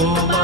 Oh.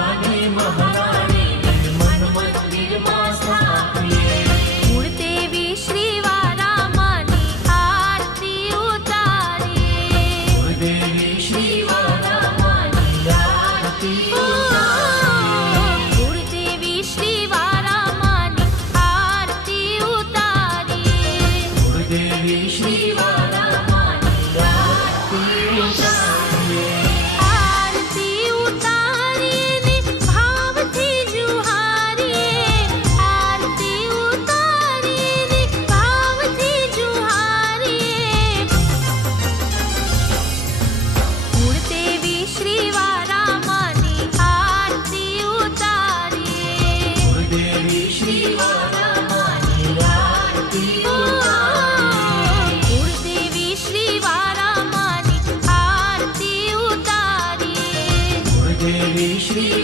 Shri.